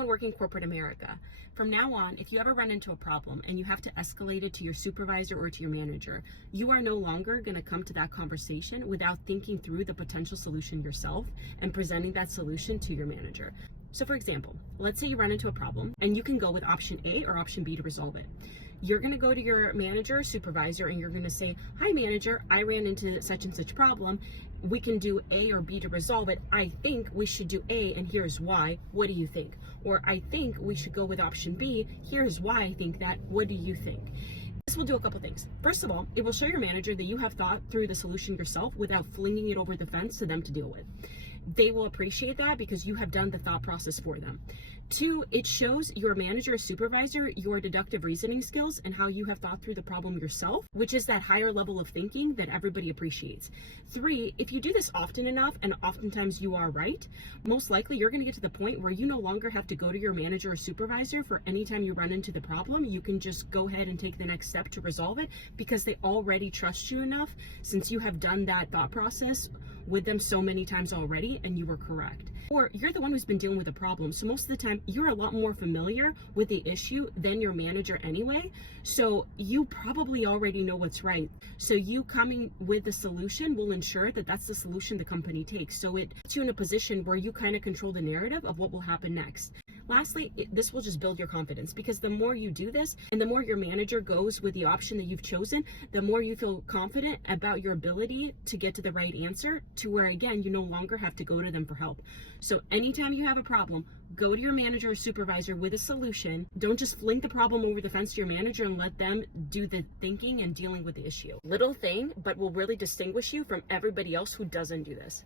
anyone working corporate America, from now on, if you ever run into a problem and you have to escalate it to your supervisor or to your manager, you are no longer going to come to that conversation without thinking through the potential solution yourself and presenting that solution to your manager. So for example, let's say you run into a problem and you can go with option A or option B to resolve it. You're going to go to your manager or supervisor and you're going to say, "Hi manager, I ran into such and such problem. We can do A or B to resolve it. I think we should do A and here's why. What do you think?" Or, "I think we should go with option B. Here's why I think that. What do you think?" This will do a couple things. First of all, it will show your manager that you have thought through the solution yourself without flinging it over the fence to them to deal with. They will appreciate that because you have done the thought process for them. Two, it shows your manager or supervisor your deductive reasoning skills and how you have thought through the problem yourself, which is that higher level of thinking that everybody appreciates. Three, if you do this often enough, and oftentimes you are right, most likely you're going to get to the point where you no longer have to go to your manager or supervisor for any time you run into the problem. You can just go ahead and take the next step to resolve it because they already trust you enough, since you have done that thought process with them so many times already and you were correct. Or you're the one who's been dealing with a problem, so most of the time you're a lot more familiar with the issue than your manager anyway, so you probably already know what's right. So you coming with the solution will ensure that that's the solution the company takes, so it puts you in a position where you kind of control the narrative of what will happen next. Lastly, this will just build your confidence, because the more you do this and the more your manager goes with the option that you've chosen, the more you feel confident about your ability to get to the right answer, to where again you no longer have to go to them for help. So anytime you have a problem, go to your manager or supervisor with a solution. Don't just fling the problem over the fence to your manager and let them do the thinking and dealing with the issue. Little thing, but will really distinguish you from everybody else who doesn't do this.